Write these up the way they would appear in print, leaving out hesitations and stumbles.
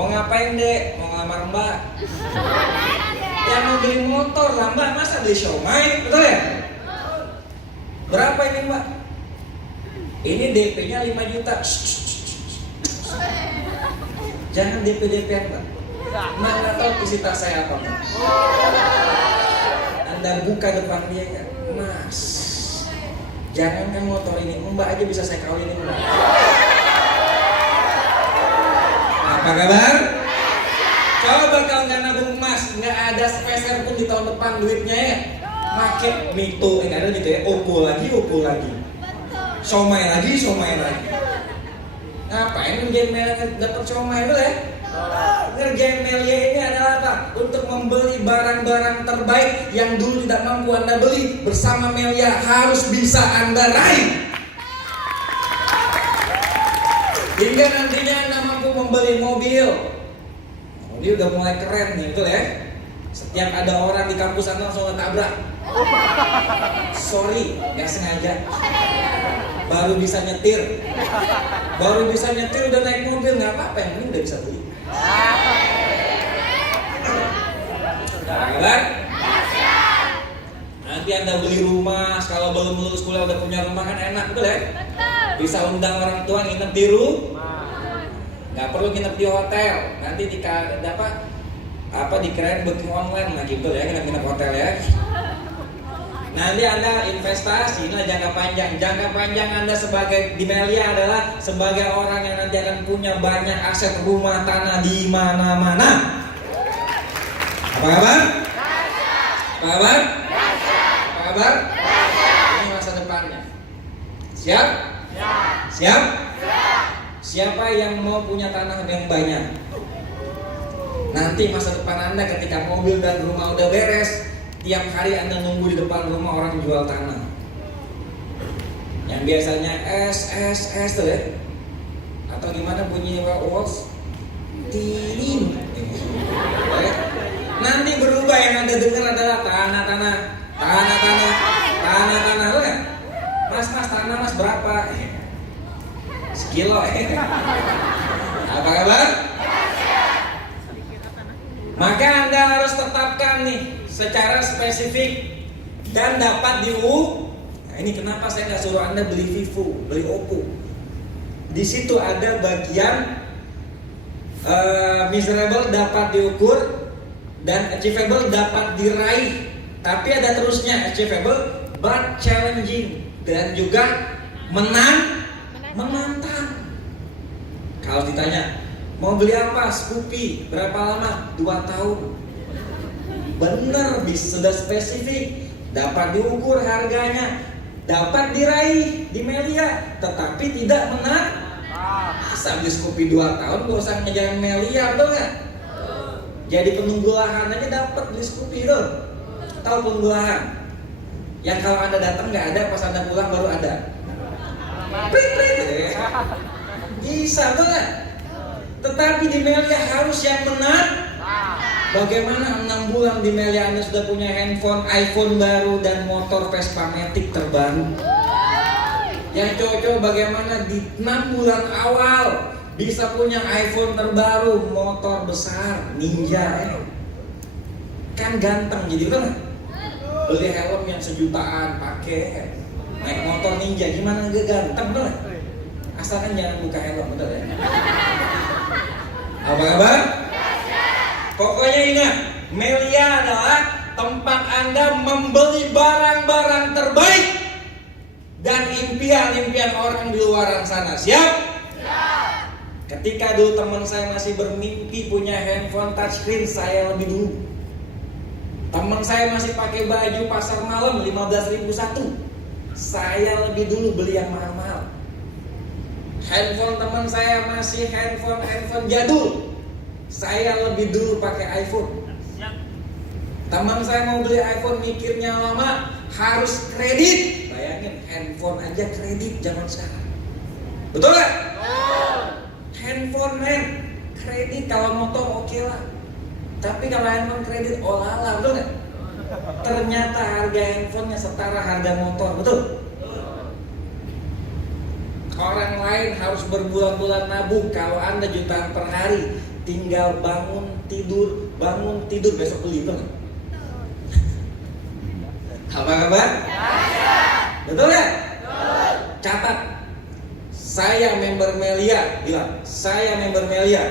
Mau ngapain dek? Mau ngelamar mbak? Ya mau beli motor lah mbak, masa beli siomay? Betul ya? Berapa ini mbak? Ini DP-nya 5 juta. Jangan DP-DP-an mbak. Mbak nggak tahu isi tas saya apa mbak. Anda buka depan dia kan, mas, jangankan motor ini, mbak aja bisa saya kawinin mbak. Apa kabar? Coba kalau nggak nabung emas, nggak ada sepeser pun di tahun depan duitnya ya. Makin mito, nggak ada gitu ya. Opul lagi, somai lagi. Ngapain ngerjain Melia dapat somai dulu ya? Ngerjain Melia ini adalah apa? Untuk membeli barang-barang terbaik yang dulu tidak mampu Anda beli. Bersama Melia harus bisa Anda raih. Hingga nantinya Anda mampu membeli mobil. Ini udah mulai keren nih, betul ya? Setiap ada orang di kampus Anda langsung ngetabrak. Sorry, gak sengaja. Baru bisa nyetir udah naik mobil, nggak apa-apa, yang penting udah bisa beli. Kabar? Nanti Anda beli rumah, kalau belum lulus kuliah udah punya rumah kan enak, betul ya? Bisa undang orang tua nginep di rumah, nggak perlu nginep di hotel. Nanti dikirain booking online lagi, betul ya? Nginep hotel ya. Nanti Anda investasi, nah jangka panjang. Jangka panjang Anda sebagai di Melia adalah sebagai orang yang nanti akan punya banyak aset rumah tanah di mana-mana. Apa kabar? Apa kabar? Apa kabar? Ini masa depannya. Siap? Siap? Siapa yang mau punya tanah yang banyak? Nanti masa depan Anda ketika mobil dan rumah udah beres, tiap hari Anda nunggu di depan rumah orang jual tanah. Yang biasanya S tuh ya. Atau gimana bunyinya Walls? Tiling. Nanti berubah, yang Anda dengar adalah tanah. Lo kan? Mas, tanah mas berapa? Sekilo. Apa kabar? Maka Anda harus tetapkan nih secara spesifik dan dapat Nah, ini kenapa saya nggak suruh Anda beli Vivo, beli Oppo. Di situ ada bagian miserable dapat diukur dan achievable dapat diraih. Tapi ada terusnya, achievable but challenging, dan juga menantang. Kalau ditanya mau beli apa? Scoopy, berapa lama? 2 tahun. Bener, sudah spesifik, dapat diukur harganya, dapat diraih di Melia, tetapi tidak menang. Asal beli Scoopy 2 tahun, gak usah ngejalan Melia, betul nggak? Jadi penunggu lahan aja dapat beli Scoopy tuh. Tahu penunggu lahan? Yang kalau Anda datang nggak ada, pas Anda pulang baru ada. Prit. Bisa tuh nggak? Tetapi di Melia harus yang menang. Bagaimana 6 bulan di Melia Anda sudah punya handphone iPhone baru dan motor Vespa Matic terbaru. Yang cocok bagaimana di 6 bulan awal bisa punya iPhone terbaru, motor besar, Ninja. Kan ganteng jadi, betul nggak? Beli helm yang 1 jutaan, pakai naik motor Ninja, gimana nggak ganteng, betul nggak? Asalkan jangan buka helm, betul ya? Apa kabar? Pokoknya ingat, Melia adalah tempat Anda membeli barang-barang terbaik dan impian-impian orang di luar sana. Siap? Ketika dulu teman saya masih bermimpi punya handphone touchscreen, saya lebih dulu. Teman saya masih pakai baju pasar malam 15.000 satu, saya lebih dulu beli yang mahal-mahal. Handphone teman saya masih handphone jadul, saya lebih dulu pakai iPhone. Teman saya mau beli iPhone mikirnya lama, harus kredit. Bayangin, handphone aja kredit zaman sekarang. Betul gak? Handphone kredit, kalau motor oke lah. Tapi kalau handphone kredit, oh lala, betul gak? Ternyata harga handphonenya setara harga motor, betul? Orang lain harus berbulan-bulan nabung. Kalau Anda jutaan per hari, tinggal bangun tidur, besok beli, betul nggak? Apa kabar? Betul ya? Catat. Saya member Melia, bilang, saya member Melia.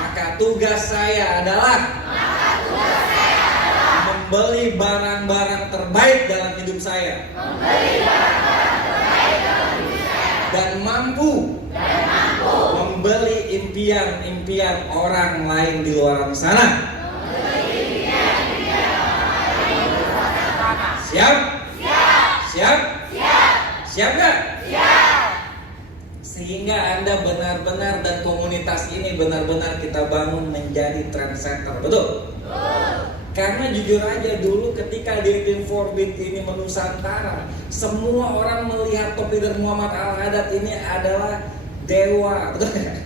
Maka tugas saya adalah membeli barang-barang terbaik dalam hidup saya. Dan mampu membeli impian-impian orang lain di luar sana. Siap? Siap? Siap gak? Sehingga Anda benar-benar dan komunitas ini benar-benar kita bangun menjadi trendsetter, betul? Karena jujur aja dulu ketika di Tim Forbit ini menusantara, semua orang melihat Top Leader Muhammad Al-Haddad ini adalah dewa, betul gak?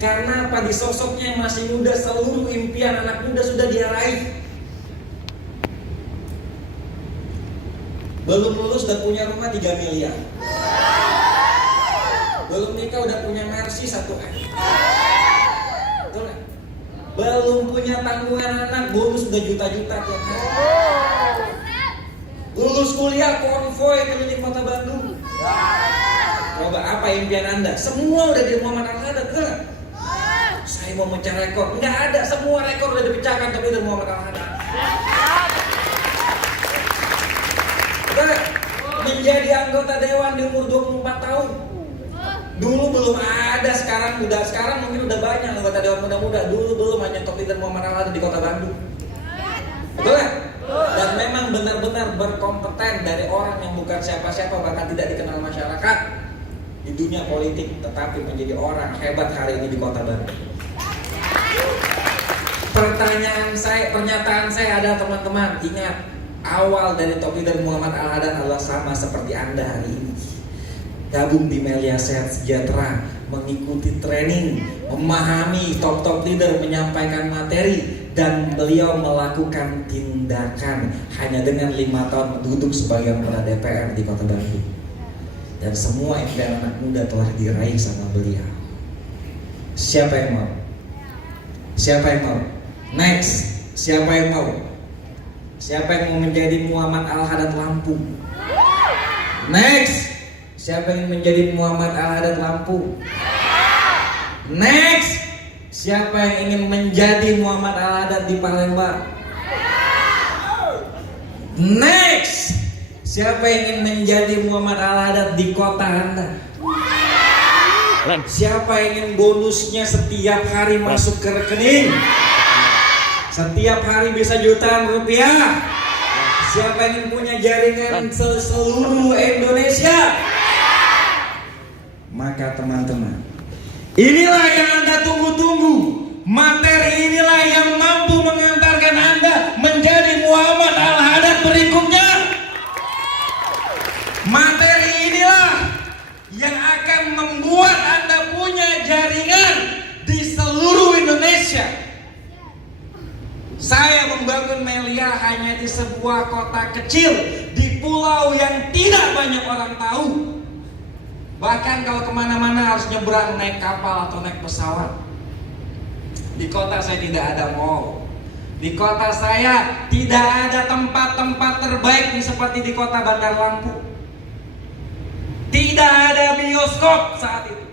Karena apa? Di sosoknya yang masih muda, seluruh impian anak muda sudah dia raih. Belum lulus dan punya rumah 3 miliar. Belum nikah udah punya Mercy 1 M. Betul gak? Belum punya tanggungan anak, bonus udah juta-juta tiap hari. Lulus kuliah konvoy keliling kota Bandung. Coba apa impian Anda? Semua udah di Muhammad Al-Haddad, betul gak? Saya mau mencari rekor. Nggak ada, semua rekor udah dipecahkan tapi dari Muhammad Al-Haddad. Menjadi anggota dewan di umur 24 tahun. Dulu belum ada, sekarang mungkin udah banyak anggota dewan muda-muda. Dulu belum, hanya Top Leader Muhammad Al-Haddad di kota Bandung. Betul ya? Dan memang benar-benar berkompeten dari orang yang bukan siapa-siapa, bahkan tidak dikenal masyarakat di dunia politik, tetapi menjadi orang hebat hari ini di kota Bandung. Pernyataan saya adalah, teman-teman, ingat, awal dari Top Leader Muhammad Al-Haddad adalah sama seperti Anda hari ini. Gabung di Melia Sehat Sejahtera, mengikuti training, memahami top leader, menyampaikan materi, dan beliau melakukan tindakan hanya dengan 5 tahun duduk sebagai anggota DPR di kota Bandung. Dan semua impian anak muda telah diraih sama beliau. Siapa yang mau? Siapa yang mau? Next, siapa yang mau? Siapa yang mau menjadi Muhammad Al-Haddad Lampung? Next, siapa yang menjadi Muhammad Al-Haddad Lampung? Next, siapa yang ingin menjadi Muhammad Al-Haddad di Palembang? Next, siapa yang ingin menjadi Muhammad Al-Haddad di kota Anda? Siapa yang ingin bonusnya setiap hari masuk ke rekening? Setiap hari bisa jutaan rupiah? Siapa yang ingin punya jaringan seluruh Indonesia? Maka teman-teman, inilah yang Anda tunggu-tunggu. Materi inilah yang mampu mengantarkan Anda menjadi Muhammad Al-Haddad berikutnya. Materi inilah yang akan membuat Anda punya jaringan di seluruh Indonesia. Saya membangun Melia hanya di sebuah kota kecil, di pulau yang tidak banyak orang tahu. Bahkan kalau kemana-mana harus nyebrang naik kapal atau naik pesawat. Di kota saya tidak ada mall. Di kota saya tidak ada tempat-tempat terbaik seperti di kota Bandar Lampung. Tidak ada bioskop saat itu.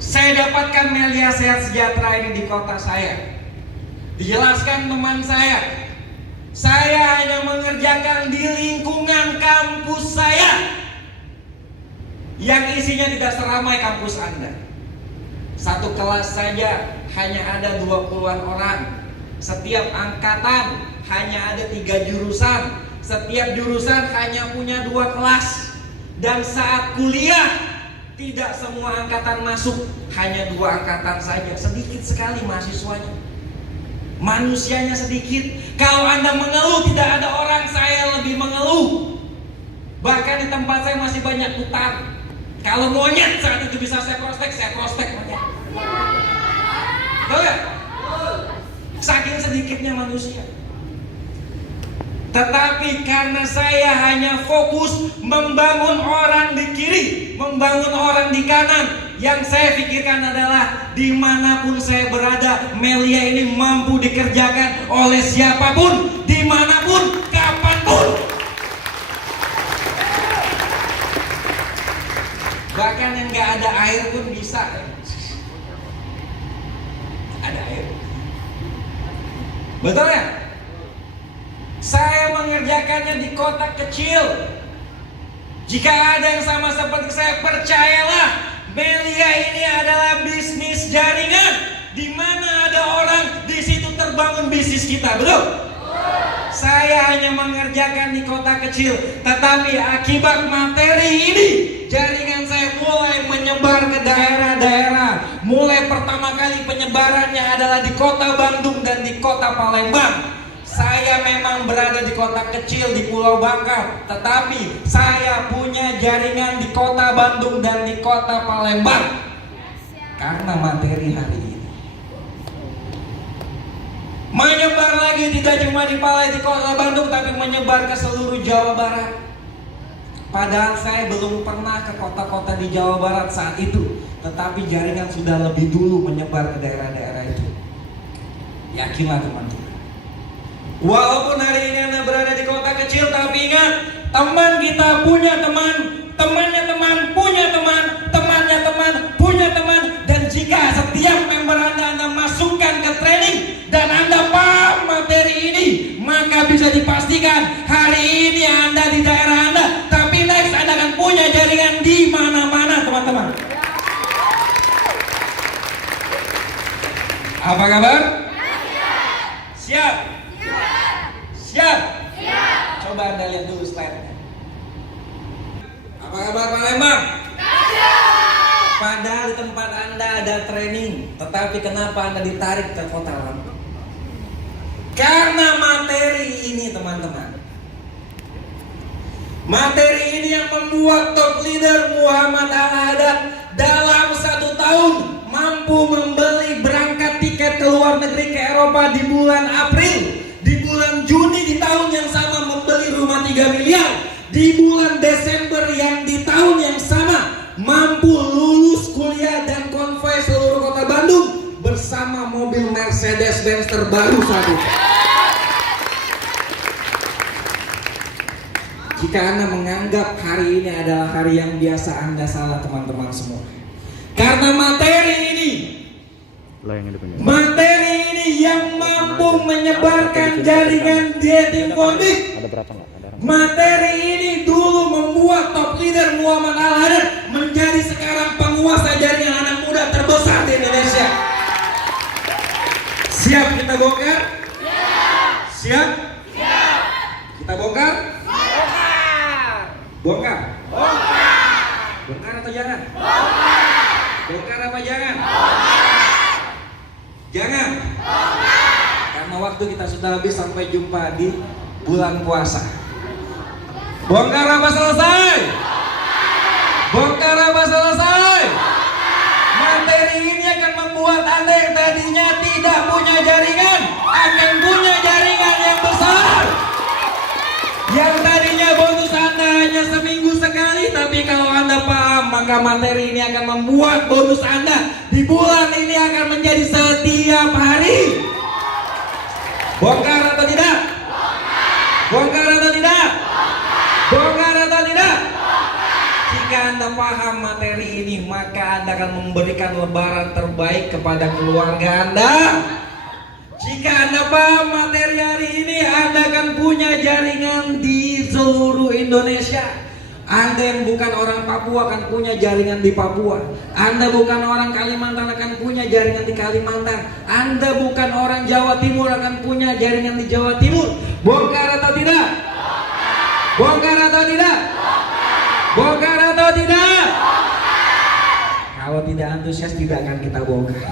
Saya dapatkan Melia Sehat Sejahtera ini di kota saya. Dijelaskan teman saya hanya mengerjakan di lingkungan kampus saya, yang isinya tidak seramai kampus Anda. Satu kelas saja hanya ada 20-an orang. Setiap angkatan hanya ada 3 jurusan. Setiap jurusan hanya punya 2 kelas. Dan saat kuliah, tidak semua angkatan masuk, hanya 2 angkatan saja. Sedikit sekali mahasiswanya, manusianya sedikit. Kalau Anda mengeluh tidak ada orang, saya lebih mengeluh. Bahkan di tempat saya masih banyak hutan. Kalau monyet saat itu bisa saya prostek monyet. Tahu gak? Saking sedikitnya manusia. Tetapi karena saya hanya fokus membangun orang di kiri, membangun orang di kanan, yang saya pikirkan adalah dimanapun saya berada, Melia ini mampu dikerjakan oleh siapapun, dimanapun, kapanpun. Bahkan yang gak ada air pun bisa. Ada air. Betul ya? Saya mengerjakannya di kota kecil. Jika ada yang sama seperti saya, percayalah, Melia ini adalah bisnis jaringan, di mana ada orang di situ terbangun bisnis kita, betul? Saya hanya mengerjakan di kota kecil, tetapi akibat materi ini, jaringan saya mulai menyebar ke daerah-daerah. Mulai pertama kali penyebarannya adalah di kota Bandung dan di kota Palembang. Saya memang berada di kota kecil di Pulau Bangka, tetapi saya punya jaringan di kota Bandung dan di kota Palembang. Karena materi hari ini menyebar lagi, tidak cuma di kota Bandung, tapi menyebar ke seluruh Jawa Barat. Padahal saya belum pernah ke kota-kota di Jawa Barat saat itu, tetapi jaringan sudah lebih dulu menyebar ke daerah-daerah itu. Yakinlah teman-teman. Walaupun hari ini Anda berada di kota kecil, tapi ingat, teman kita punya teman, temannya teman punya teman, temannya teman punya teman. Dan jika setiap member Anda masukkan ke training dan Anda paham materi ini, maka bisa dipastikan hari ini Anda di daerah Anda, tapi next Anda akan punya jaringan di mana-mana, teman-teman. Apa kabar? Siap? Siap? Coba Anda lihat dulu slide-nya. Apa kabar Palembang? Padahal di tempat Anda ada training, tetapi kenapa Anda ditarik ke kota Lampung? Karena materi ini, teman-teman. Materi ini yang membuat top leader Muhammad Al-Haddad dalam 1 tahun mampu membeli berangkat tiket ke luar negeri, ke Eropa di bulan April. Di bulan Juni di tahun yang sama membeli rumah 3 miliar. Di bulan Desember yang di tahun yang sama mampu lulus kuliah dan konvoi seluruh kota Bandung bersama mobil Mercedes-Benz terbaru saat itu. Jika Anda menganggap hari ini adalah hari yang biasa, Anda salah, teman-teman semua. Karena materi ini yang mampu menyebarkan jaringan Jatim Fondik. Materi ini dulu membuat top leader Muhammad Al-Haddad menjadi sekarang penguasa jaringan anak muda terbesar di Indonesia. Siap kita bongkar? Siap? Kita bongkar? Bongkar? Bongkar atau jangan? Bongkar apa jangan? Jangan. Karena waktu kita sudah habis, sampai jumpa di bulan puasa. Bongkar apa selesai? Bongkar apa selesai? Materi ini akan membuat Anda yang tadinya tidak punya jaringan akan punya jaringan yang besar. Yang tadinya bonus Anda hanya seminggu sekali, tapi kalau Anda paham, maka materi ini akan membuat bonus Anda di bulan ini akan menjadi setiap hari. Bongkar atau tidak? Bongkar atau tidak? Bongkar atau tidak? Jika Anda paham materi ini, maka Anda akan memberikan lebaran terbaik kepada keluarga Anda. Jika Anda paham materi hari ini, Anda akan punya jaringan di seluruh Indonesia. Anda yang bukan orang Papua akan punya jaringan di Papua. Anda bukan orang Kalimantan akan punya jaringan di Kalimantan. Anda bukan orang Jawa Timur akan punya jaringan di Jawa Timur. Bongkar atau tidak? Bongkar atau tidak? Bongkar atau tidak? Kalau tidak antusias, tidak akan kita bongkar.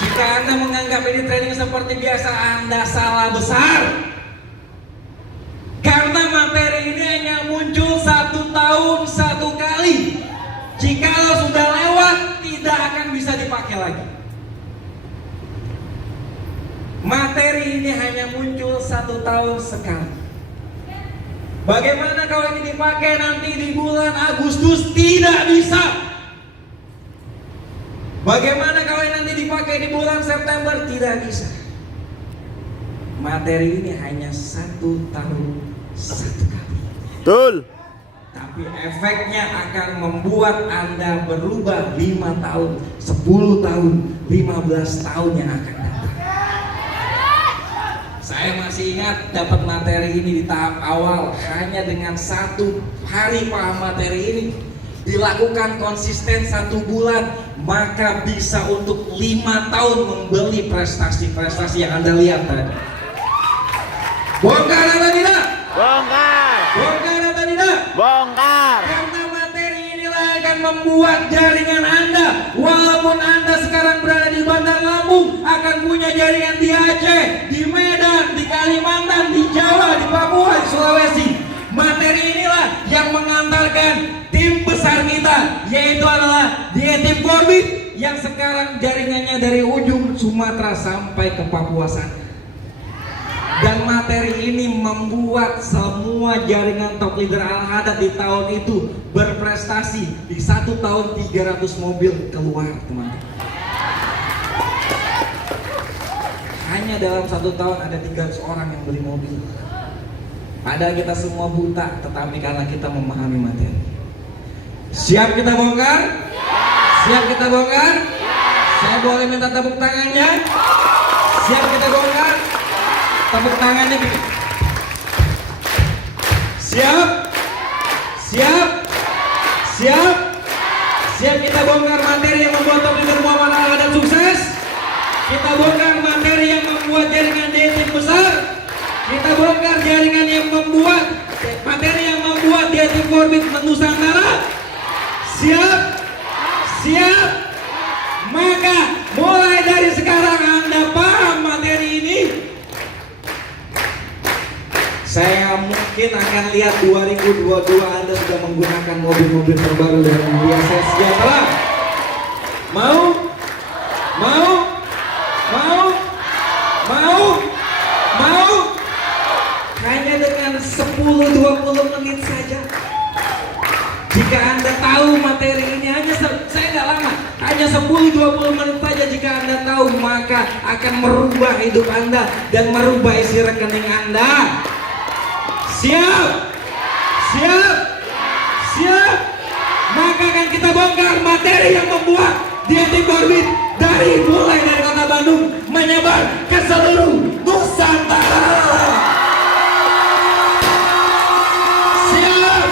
Jika Anda menganggap ini training seperti biasa, Anda salah besar. Karena materi ini hanya muncul 1 tahun 1 kali. Jikalau sudah lewat, ini hanya muncul 1 tahun sekali. Bagaimana kalau ini dipakai nanti di bulan Agustus? Tidak bisa. Bagaimana kalau ini nanti dipakai di bulan September? Tidak bisa. Materi ini hanya 1 tahun 1 kali. Betul. Tapi efeknya akan membuat Anda berubah 5 tahun, 10 tahun, 15 tahun yang akan datang. Saya masih ingat dapat materi ini di tahap awal. Hanya dengan 1 hari paham materi ini, dilakukan konsisten 1 bulan, maka bisa untuk 5 tahun membeli prestasi-prestasi yang Anda lihat tadi. Bongkar atau tidak? Bongkar. Bongkar atau tidak? Bongkar. Karena materi inilah akan membuat jaringan Anda, walaupun Anda sekarang berada di Bandar Lampung, akan punya jaringan di Aceh, di Medan, di Kalimantan, di Jawa, di Papua, di Sulawesi. Materi inilah yang mengantarkan tim besar kita, yaitu adalah Tim Korbit, yang sekarang jaringannya dari ujung Sumatera sampai ke Papua sana. Dan materi ini membuat semua jaringan top leader Al-Hadad di tahun itu berprestasi. Di 1 tahun 300 mobil keluar, teman-teman. Hanya dalam 1 tahun ada 300 orang yang beli mobil. Padahal kita semua buta, tetapi karena kita memahami materi. Siap kita bongkar? Siap kita bongkar? Saya boleh minta tepuk tangannya? Siap kita bongkar? Tepuk tangannya gitu. Siap? Siap? Siap? Siap kita bongkar materi yang membuat top leader Muhammad Al-Hadad sukses? Kita bongkar materi yang membuat jaringan tim besar? Kita bongkar jaringan yang membuat materi yang membuat Tim Korbit Nusantara? Siap? Siap? Maka mulai dari sekarang Anda paham materi ini. Saya mungkin akan lihat 2022 Anda sudah menggunakan mobil-mobil terbaru dari ISS Sejahtera. Mau? Mau? Mau? Mau? Mau? Hanya dengan 10-20 menit saja. Jika Anda tahu materi ini, saya nggak lama, hanya 10-20 menit saja jika Anda tahu, maka akan merubah hidup Anda dan merubah isi rekening Anda. Siap? Siap? Siap? Maka akan kita bongkar materi yang membuat Tim Korbit mulai dari kota Bandung menyebar ke seluruh Nusantara. Siap?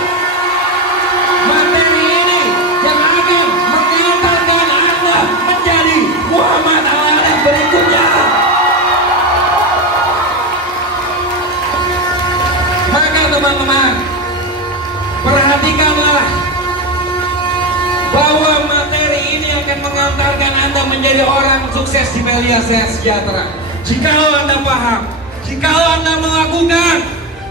Materi ini yang akan mengantarkan Anda menjadi Muhammad Al-Hadad berikutnya. Maka teman-teman, perhatikanlah bahwa materi ini akan mengantarkan Anda menjadi orang sukses di Melia Sehat Sejahtera. Jikalau Anda paham, jikalau Anda melakukan,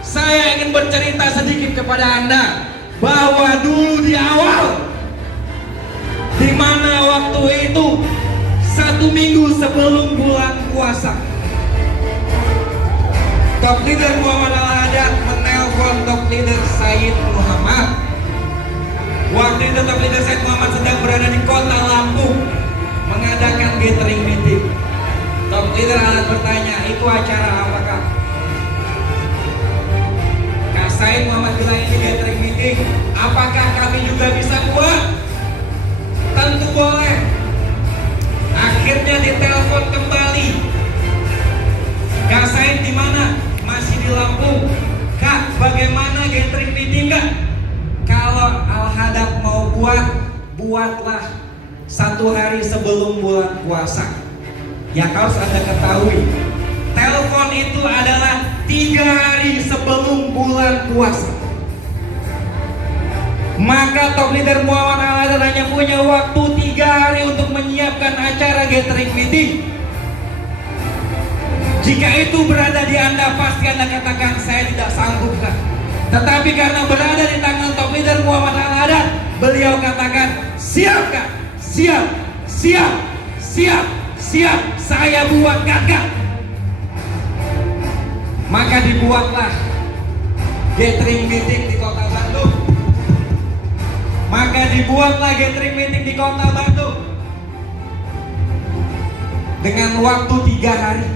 saya ingin bercerita sedikit kepada Anda bahwa dulu di awal, di mana waktu itu 1 minggu sebelum bulan puasa, top leader Muhammad Al-Hadad menelpon top leader Said Muhammad. Waktu itu top leader Said Muhammad sedang berada di kota Lampung mengadakan gathering meeting. Top leader Al-Hadad bertanya, itu acara apakah? Kak Said Muhammad bilang, ini gathering meeting, apakah kami juga bisa buat? Tentu boleh. Akhirnya ditelepon kembali. Kak Said di mana? Masih di Lampung. Kak, bagaimana gathering meeting Kak? Kalau Al-Hadad mau buatlah 1 hari sebelum bulan puasa. Yang harus Anda ketahui, telepon itu adalah 3 hari sebelum bulan puasa. Maka top leader Muhammad Al-Hadad hanya punya waktu 3 hari untuk menyiapkan acara gathering meeting. Jika itu berada di Anda, pasti Anda katakan, saya tidak sanggup Kak. Tetapi karena berada di tangan top leader Muhammad Al-Hadad, beliau katakan, siap Kak, siap, siap, siap, siap, saya buat Kakak. adalah gathering meeting di kota Bandung. Maka dibuatlah gathering meeting di kota Bandung dengan waktu 3 hari.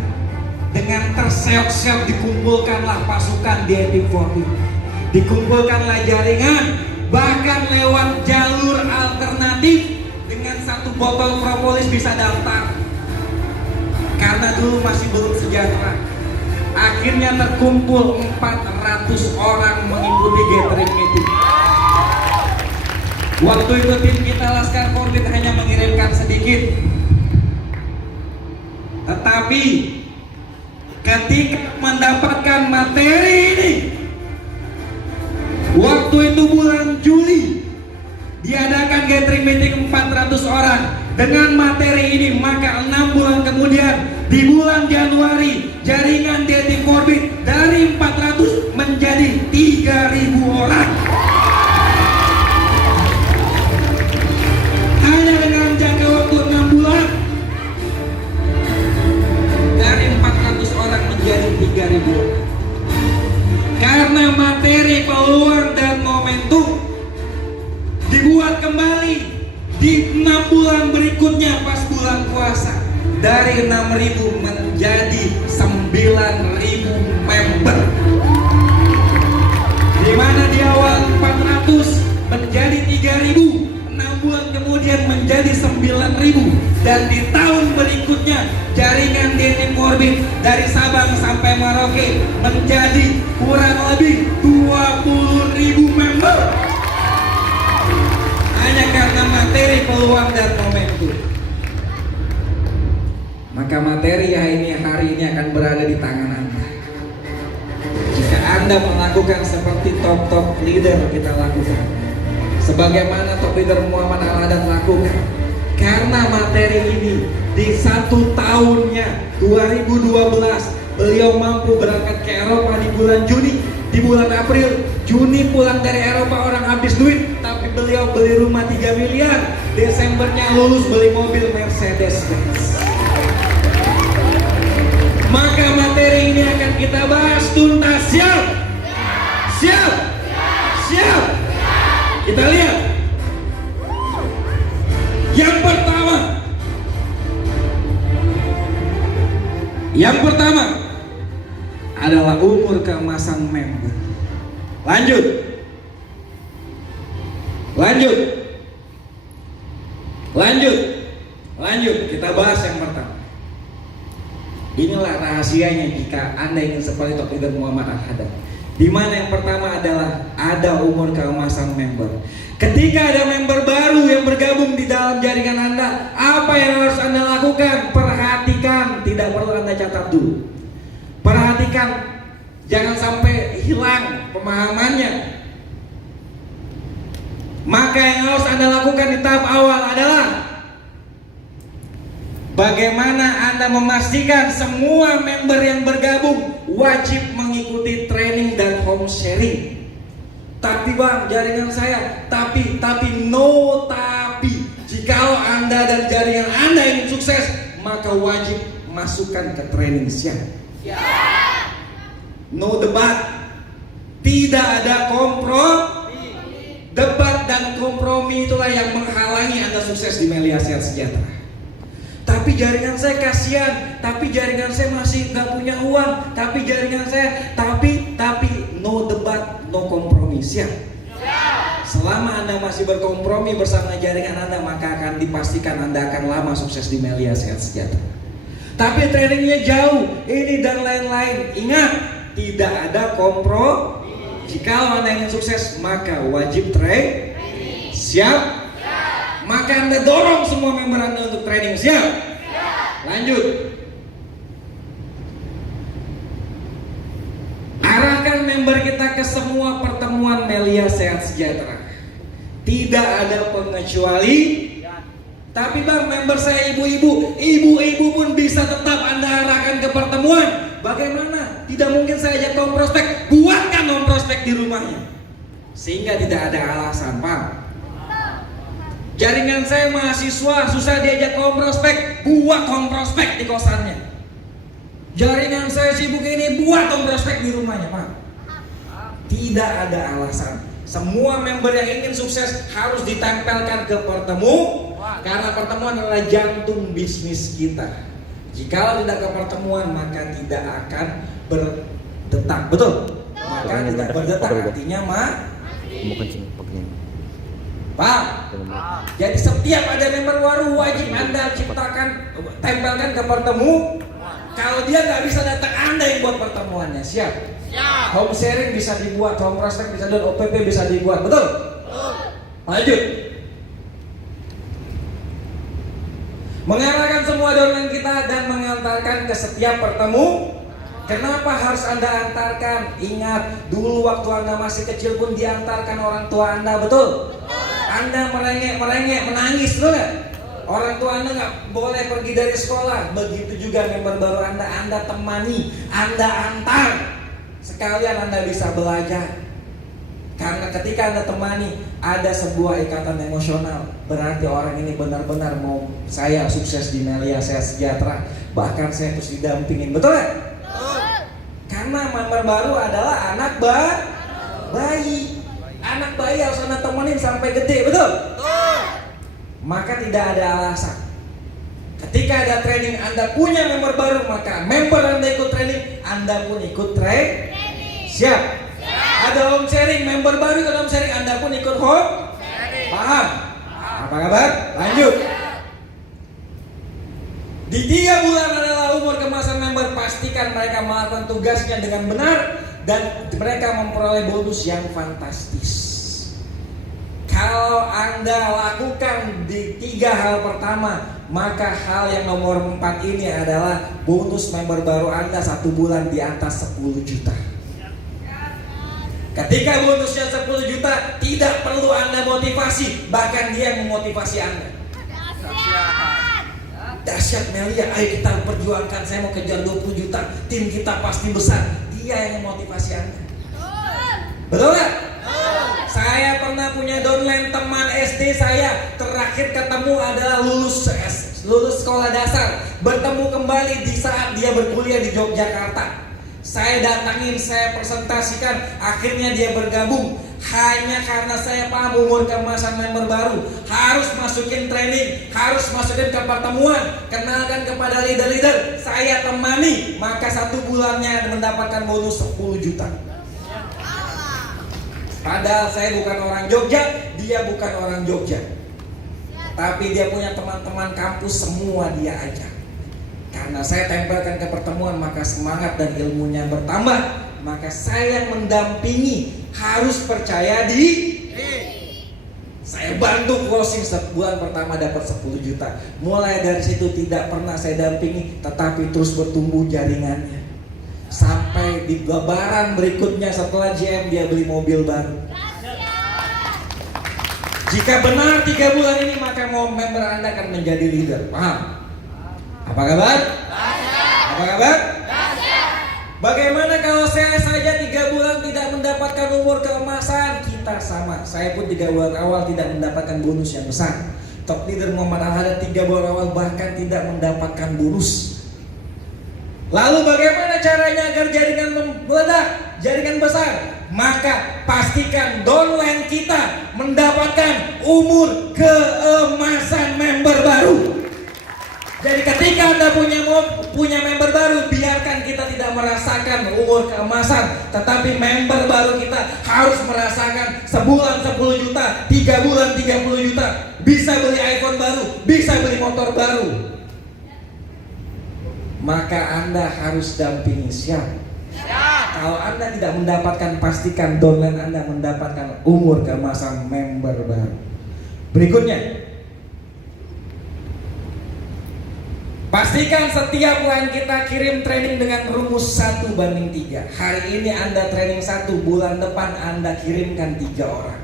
Dengan terseok-seok dikumpulkanlah pasukan DT40, dikumpulkanlah jaringan, bahkan lewat jalur alternatif. Dengan 1 botol propolis bisa daftar, karena dulu masih belum sejahtera. Akhirnya terkumpul 400 orang mengikuti gathering meeting. Waktu itu tim kita Laskar Korbit hanya mengirimkan sedikit, tetapi ketika mendapatkan materi ini, waktu itu bulan Juli diadakan gathering meeting 400 orang dengan materi ini, maka 6 bulan kemudian di bulan Januari jaringan DT Korbit dari 400 menjadi 3.000 orang. Hanya dengan jangka waktu 6 bulan dari 400 orang menjadi 3.000 orang. Karena materi, peluang dan momentum dibuat kembali di 6 bulan berikutnya pas bulan puasa, dari 6.000 menjadi 9.000 member. Di mana di awal 400 menjadi 3.000, 6 bulan kemudian menjadi 9.000, dan di tahun berikutnya jaringan DT Korbit dari Sabang sampai Merauke menjadi kurang lebih 20.000 member. Hanya karena materi, peluang dan momentum. Maka materi hari ini akan berada di tangan Anda. Jika Anda melakukan seperti top leader kita lakukan, sebagaimana top leader Muhammad Al-Haddad lakukan, karena materi ini di 1 tahunnya 2012 beliau mampu berangkat ke Eropa di bulan Juni. Di bulan April, Juni pulang dari Eropa, orang habis duit, tapi beliau beli rumah 3 miliar. Desembernya lulus beli mobil Mercedes-Benz. Maka materi ini akan kita bahas tuntas. Siap? Siap? Siap? Kita lihat. Yang pertama adalah umur keemasan member. Lanjut. Kita bahas yang pertama. Inilah rahasianya jika Anda ingin seperti top leader Muhammad Al-Haddad. Di mana yang pertama adalah ada umur keemasan member. Ketika ada member baru yang bergabung di dalam jaringan Anda, apa yang harus Anda lakukan? Perhatikan, tidak perlu Anda catat dulu. Perhatikan, jangan sampai hilang pemahamannya. Maka yang harus Anda lakukan di tahap awal adalah bagaimana Anda memastikan semua member yang bergabung wajib mengikuti training dan home sharing. Tapi bang, jaringan saya, tapi jikalau Anda dan jaringan Anda ingin sukses, maka wajib masukkan ke training siap. No debat, tidak ada kompromi. Debat dan kompromi itulah yang menghalangi Anda sukses di Melia Sehat Sejahtera. Tapi jaringan saya kasihan, tapi jaringan saya masih gak punya uang, tapi jaringan saya, tapi no debat, no kompromi. Siap? Selama Anda masih berkompromi bersama jaringan Anda, maka akan dipastikan Anda akan lama sukses di Melia Sehat Sejahtera. Tapi trainingnya jauh, ini dan lain-lain. Ingat, tidak ada kompromi. Jika Anda ingin sukses, maka wajib training. Siap? Maka Anda dorong semua member Anda untuk training. Siap? Lanjut. Arahkan member kita ke semua pertemuan Melia Sehat Sejahtera. Tidak ada pengecuali. Tapi bang, member saya ibu-ibu pun bisa tetap Anda arahkan ke pertemuan. Bagaimana? Tidak mungkin saya ajak kaum prospek. Buatkan kaum prospek di rumahnya, sehingga tidak ada alasan, Pak. Jaringan saya mahasiswa, susah diajak kaum prospek. Buat kaum prospek di kosannya. Jaringan saya sibuk ini, buat kaum prospek di rumahnya, Pak. tidak ada alasan. Semua member yang ingin sukses harus ditempelkan ke pertemuan, karena pertemuan adalah jantung bisnis kita. Jika tidak ke pertemuan maka tidak akan berdetak, betul? Maka tidak berdetak artinya Mau kencing pakai. Pak. Jadi setiap ada member baru wajib Anda ciptakan, tempelkan ke pertemuan. Kalau dia nggak bisa datang, Anda yang buat pertemuannya. Siap? Home sharing bisa dibuat, home prospect bisa dibuat, OPP bisa dibuat, betul? Lanjut. Mengarahkan semua downline kita dan mengantarkan ke setiap pertemuan. Kenapa harus Anda antarkan? Ingat, dulu waktu Anda masih kecil pun diantarkan orang tua Anda, betul? Anda merengek, menangis, betul nggak? Orang tua Anda nggak boleh pergi dari sekolah. Begitu juga member baru Anda temani, Anda antar. Sekalian Anda bisa belajar. Karena ketika Anda temani, ada sebuah ikatan emosional. Berarti orang ini benar-benar mau saya sukses di Melia, saya sejahtera. Bahkan saya terus didampingin, betul nggak? Karena member baru adalah anak bayi. Anak bayi harus Anda temenin sampai gede, betul? Maka tidak ada alasan. Ketika ada training, Anda punya member baru, maka member Anda ikut training, Anda pun ikut training. Siap? Ada home sharing, member baru ikut home sharing, Anda pun ikut home sharing. Paham? Apa kabar? Lanjut. Di 3 bulan adalah umur kemasan member. Pastikan mereka melakukan tugasnya dengan benar dan mereka memperoleh bonus yang fantastis. Kalau Anda lakukan di 3 hal pertama, maka hal yang nomor 4 ini adalah bonus member baru Anda 1 bulan di atas 10 juta. Ketika bonusnya 10 juta, tidak perlu Anda motivasi, bahkan dia memotivasi Anda. Dahsyat Melia, ayo kita perjuangkan, saya mau kejar 20 juta, tim kita pasti besar. Dia yang memotivasi Anda. Betul nggak? Saya pernah punya downline teman SD saya, terakhir ketemu adalah lulus sekolah dasar, bertemu kembali di saat dia berkuliah di Yogyakarta. Saya datangin, saya presentasikan, akhirnya dia bergabung. Hanya karena saya paham umur keemasan member baru, harus masukin training, harus masukin ke pertemuan, kenalkan kepada leader-leader, saya temani, maka 1 bulannya mendapatkan bonus 10 juta. Padahal saya bukan orang Jogja, dia bukan orang Jogja, tapi dia punya teman-teman kampus, semua dia ajak. Karena saya tempelkan ke pertemuan, maka semangat dan ilmunya bertambah. Maka saya yang mendampingi, harus percaya diri. Saya bantu closing sebulan pertama dapat 10 juta. Mulai dari situ tidak pernah saya dampingi, tetapi terus bertumbuh jaringannya. Sampai di lebaran berikutnya setelah GM dia beli mobil baru. Jika benar 3 bulan ini, maka member Anda akan menjadi leader. Paham? Apa kabar? Apa kabar? Bagaimana kalau saya saja 3 bulan tidak mendapatkan umur keemasan? Kita sama. Saya pun 3 bulan awal tidak mendapatkan bonus yang besar. Top leader Muhammad Al-Hadad 3 bulan awal bahkan tidak mendapatkan bonus. Lalu bagaimana caranya agar jaringan meledak, jaringan besar? Maka pastikan downline kita mendapatkan umur keemasan member baru. Jadi ketika Anda punya member baru, biarkan kita tidak merasakan umur keemasan, tetapi member baru kita harus merasakan sebulan 10 juta, 3 bulan 30 juta, bisa beli iPhone baru, bisa beli motor baru. Maka Anda harus dampingi. Siap? Kalau Anda tidak mendapatkan, pastikan downline Anda mendapatkan umur keemasan member baru. Berikutnya, pastikan setiap line kita kirim training dengan rumus 1:3. Hari ini Anda training 1, bulan depan Anda kirimkan 3 orang.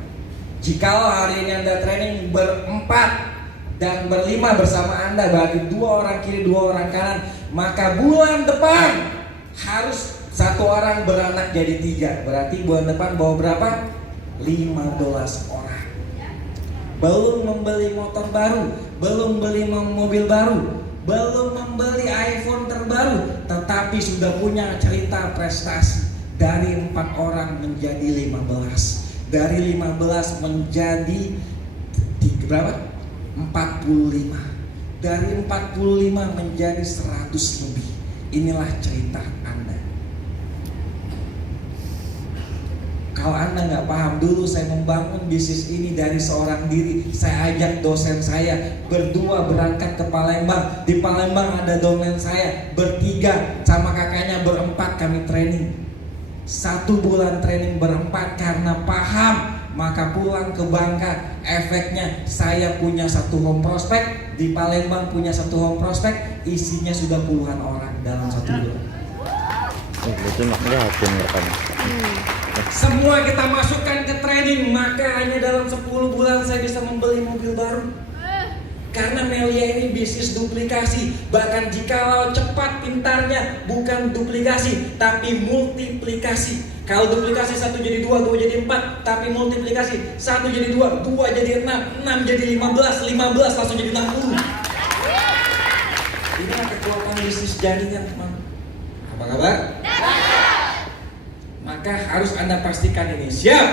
Jikalau hari ini Anda training 4 dan 5 bersama Anda, berarti 2 orang kiri 2 orang kanan, maka bulan depan harus 1 orang beranak jadi 3. Berarti bulan depan bawa berapa? 15 orang. Belum membeli motor baru, belum beli mobil baru, belum membeli iPhone terbaru, tetapi sudah punya cerita prestasi. Dari 4 orang menjadi 15. Dari 15 menjadi berapa? 45. Dari 45 menjadi 100 lebih. Inilah cerita Anda. Kalau Anda nggak paham, dulu saya membangun bisnis ini dari seorang diri. Saya ajak dosen saya berdua berangkat ke Palembang. Di Palembang ada dosen saya bertiga sama kakaknya berempat kami training. 1 bulan training berempat karena paham. Maka pulang ke Bangka, efeknya saya punya 1 home prospect. Di Palembang punya 1 home prospect. Isinya sudah puluhan orang dalam 1 bulan. Itu mak lihatin rekannya. Semua kita masukkan ke training, maka hanya dalam 10 bulan saya bisa membeli mobil baru. Karena Melia ini bisnis duplikasi. Bahkan jikalau cepat pintarnya bukan duplikasi, tapi multiplikasi. Kalau duplikasi 1 jadi 2, 2 jadi 4. Tapi multiplikasi 1 jadi 2, 2 jadi 6, 6 jadi 15, 15 langsung jadi 60. Inilah kekuatan bisnis jaringan, teman. Apa kabar? Maka harus Anda pastikan ini. Siap?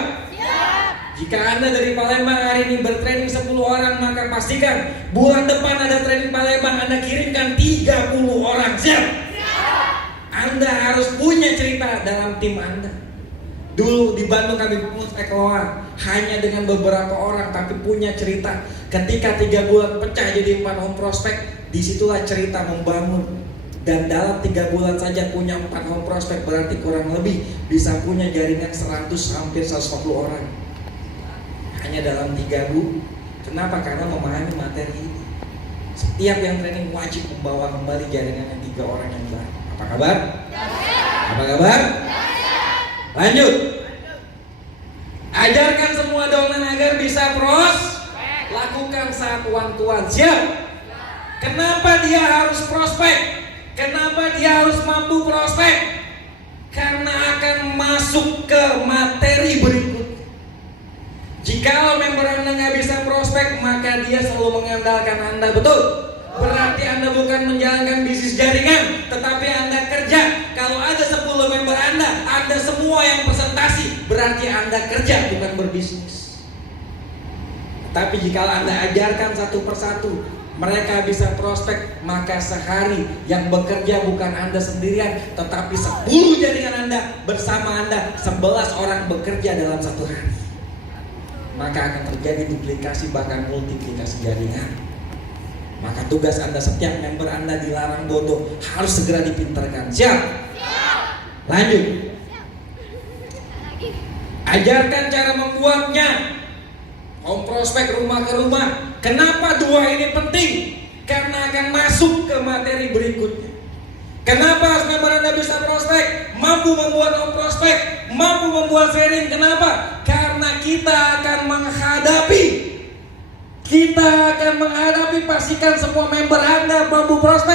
Jika Anda dari Palembang hari ini bertraining 10 orang, maka pastikan bulan depan ada training Palembang, Anda kirimkan 30 orang. Siap? Anda harus punya cerita dalam tim Anda. Dulu di Bandung kami kelola hanya dengan beberapa orang, tapi punya cerita. Ketika 3 bulan pecah jadi 4 home prospect, disitulah cerita membangun. Dan dalam 3 bulan saja punya 4 home prospect, berarti kurang lebih bisa punya jaringan 100 hampir 140 orang. Hanya dalam 3 bulan. Kenapa? Karena memahami materi ini. Setiap yang training wajib membawa kembali jaringannya 3 orang yang baru. Apa kabar? Apa kabar? Lanjut. Ajarkan semua downline agar bisa lakukan saat one-to-one. Siap? Kenapa dia harus prospek? Kenapa dia harus mampu prospek? Karena akan masuk ke materi berikut. Jika member Anda nggak bisa prospek, maka dia selalu mengandalkan Anda. Betul? Berarti Anda bukan menjalankan bisnis jaringan, tetapi Anda kerja. Kalau ada 10 member Anda semua yang presentasi, berarti Anda kerja, bukan berbisnis. Tapi jika Anda ajarkan satu persatu, mereka bisa prospek, maka sehari yang bekerja bukan Anda sendirian, tetapi 10 jaringan Anda bersama Anda, 11 orang bekerja dalam 1 hari. Maka akan terjadi duplikasi bahkan multiplikasi jaringan. Maka tugas Anda, setiap member Anda dilarang bodoh, harus segera dipintarkan. Siap? Lanjut. Ajarkan cara membuatnya. Home prospek rumah ke rumah. Kenapa 2 ini penting? Karena akan masuk ke materi berikutnya. Kenapa member Anda bisa prospek? Mampu membuat home prospek, mampu membuat sharing. Kenapa? Karena kita akan menghadapi, pastikan semua member Anda mampu prospek.